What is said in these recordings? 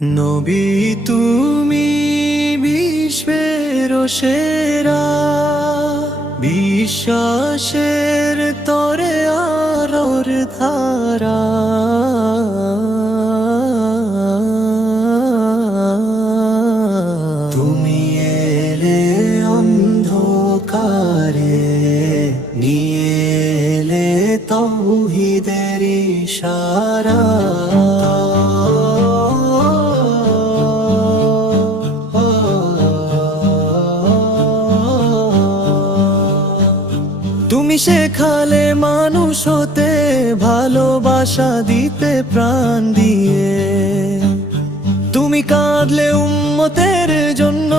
নবী তুমি বিশ্বের সেরা, বিশ্বাসের তরে আলোর ধারা। তুমি এলে অন্ধকারে, নিয়ে এলে তৌহিদের ইশারা। শেখালে মানুষ হতে, ভালোবাসা দিতে প্রাণ দিয়ে। তুমি কাঁদলে উম্মতের জন্য,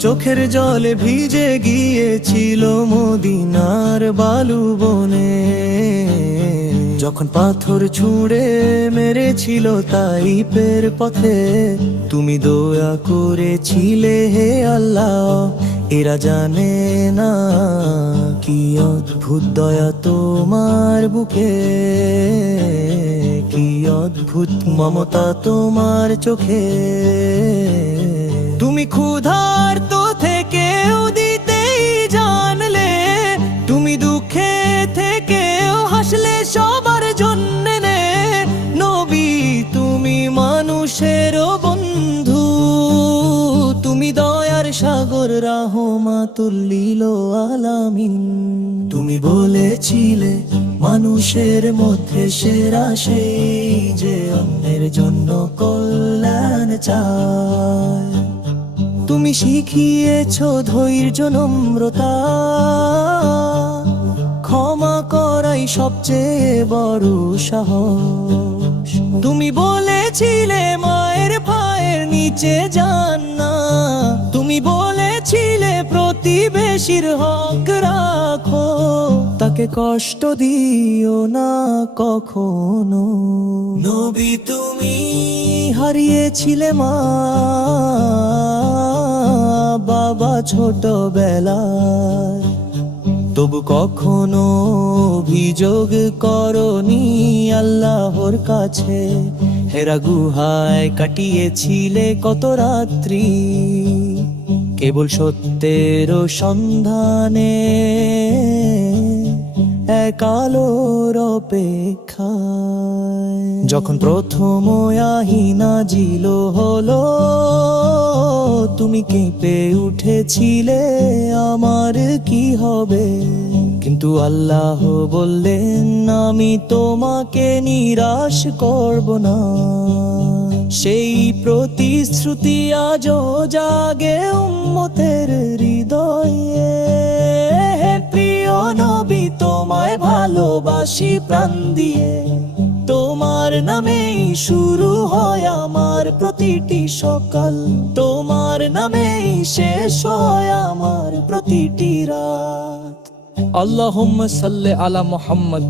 চোখের জলে ভিজে গিয়েছিল মদিনার বালু বনে। যখন পাথর ছুঁড়ে মেরেছিল তাইপের পথে, তুমি দয়া করেছিলে হে আল্লাহ এরা জানে না কি অদ্ভুত দয়া তোমার বুকে, কি অদ্ভুত মমতা তোমার চোখে। তুমি ক্ষুধার তো আলামিন। তুমি বলেছিলে, মানুষের মধ্যে সেরা সেই যে অন্যের জন্য কল্যাণ চায়। তুমি শিখিয়েছ ধৈর্য নম্রতা। ক্ষমা করাই সবচেয়ে বড় সাহস। তুমি বলেছিলে মায়ের পায়ের নিচে যান প্রতিবেশীর হক রাখো, তাকে কষ্ট দিও না কখনো। নবী তুমি হারিয়েছিলে মা, বাবা ছোটবেলায়। তবু কখনো অভিযোগ করনি আল্লাহর কাছে, হেরা গুহায় কাটিয়েছিলে কত রাত্রি। কেবল সত্যের সন্ধানে, এক আলোর অপেক্ষায়। যখন প্রথম আহিনা জিল হলো, তুমি কেঁপে উঠেছিলে, আমার কি হবে? কিন্তু আল্লাহ বললেন, আমি তোমাকে নিরাশ করব না। সেই প্রতিশ্রুতি আজও জাগে উম্মতের হৃদয়ে। প্রিয় নবী, তোমায় ভালোবাসি প্রাণ দিয়ে। তোমার নামেই শুরু হয় আমার প্রতিটি সকাল। তোমার নামেই শেষ হয় আমার প্রতিটি রাত। আল্লাহুম্মা সাল্লি আলা মুহাম্মদ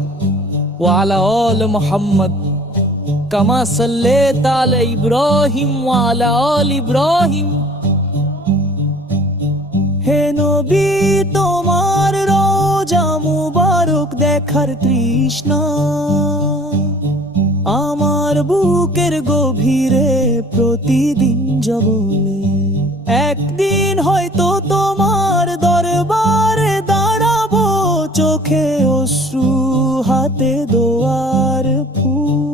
ওয়া আলা আল মুহাম্মদ। কামা সাল্লে তাল ইব্রাহিম ওয়ালা আল ইব্রাহিম হে নবী তোমার রোজা মুবারক দেখার তৃষ্ণা আমার বুকের গভীরে প্রতিদিন জবলে একদিন হয়তো তোমার দরবারে দাঁড়াবো চোখে অশ্রু হাতে দোয়ার ফুল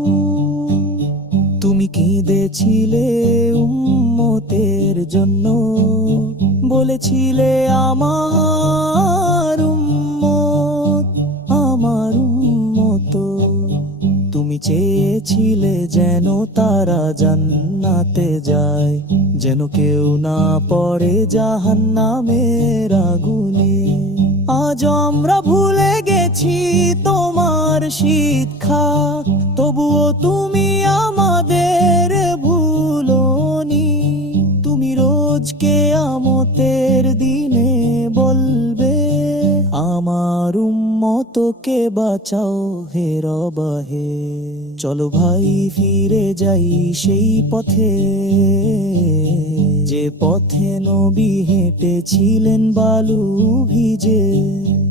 তুমি কেঁদেছিলে উম্মতের জন্য। বলেছিলে, আমার উম্মত আমার উম্মত। তুমি চেয়েছিলে যেন তারা জান্নাতে যায়, যেন কেউ না পড়ে জাহান্নামের আগুনে। আজ আমরা ভুলে গেছি তোমার শিক্ষা। তবুও তুমি আমাদের উম্মতকে বাঁচাও হে রবাহে চলো ভাই, ফিরে যাই সেই পথে। যে পথে নবী হেঁটেছিলেন বালু ভিজে।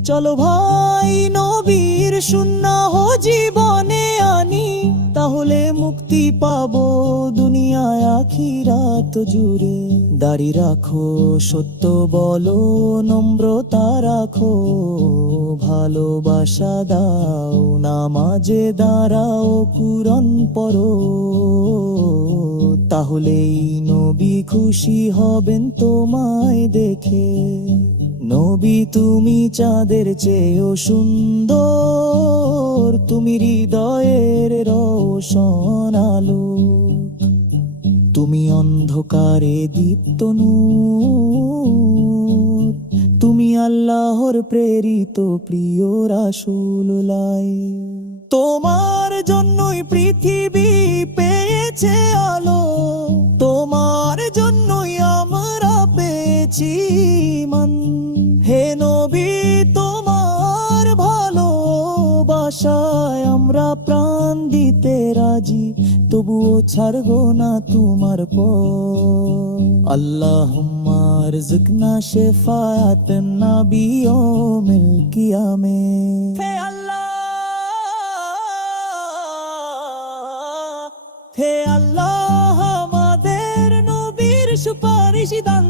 চলো ভাই, নবীর শূন্য জীবনে আনি, তাহলে মুক্তি পাবো দুনিয়ায় আখিরাত জুড়ে। দাড়ি রাখো, সত্য বলো, নম্রতা রাখো, ভালোবাসা দাও, নামাজে দাঁড়াও কুরন পড়ো তাহলেই নবী খুশি হবেন তোমায় দেখে। নবী, তুমি চাঁদের চেয়েও সুন্দর, তুমি হৃদয়ের রোশন আলো। তুমি অন্ধকারে দীপ্ত নূর তুমি আল্লাহর প্রেরিত প্রিয় রাসুল লাই তোমার জন্যই পৃথিবী পেয়েছে আলো। ছাড়বো না তোমার পর আল্লাহুম্মা রিজকনা শেফায়াত নাবিয়ুমিল কিয়ামে। হে আল্লাহ হে আল্লাহ, আমাদের নবীর সুপারিশ দান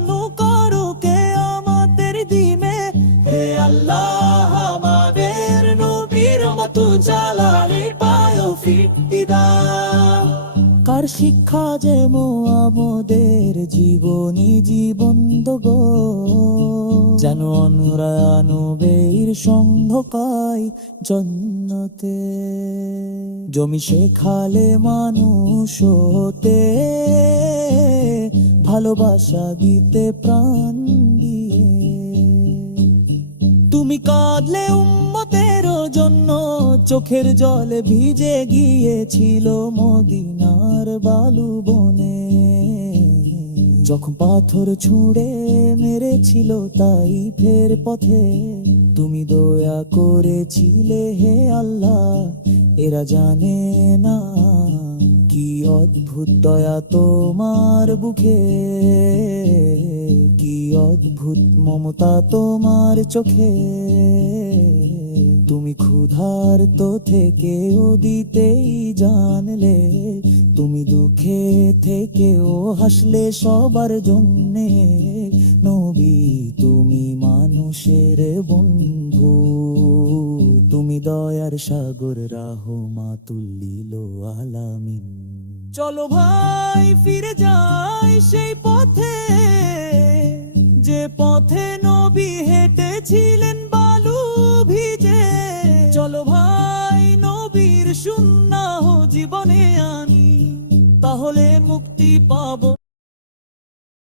শিক্ষা যেমন আমাদের জীবনী জীবন গো। যেন অনুরানবের পাই জন্নতে। জমি শেখালে মানুষ হতে। ভালোবাসা দিতে প্রাণ দিয়ে। তুমি কাঁদলে উম্মতের জন্য চোখের জলে ভিজে গিয়েছিল মদিনার বালু বনে। যখন পাথর ছুঁড়ে মেরেছিল তাই ফের পথে। তুমি দয়া করেছিলে হে আল্লাহ, এরা জানে না কি অদ্ভুত দয়া তোমার বুকে। কি অদ্ভুত মমতা তোমার চোখে। তুমি ক্ষুধার তো থেকে থেকেও দিতেই জানলে, তুমি দুঃখে থেকে থেকেও হাসলে সবার জন্যে। নবী, তুমি মানুষের বন্ধু, তুমি দয়ার সাগর, রাহমাতুল্লিল আলামিন। চলো ভাই, ফিরে যাই সেই পথে, যে পথে নবী হেঁটেছিলেন মুক্তি পাবো।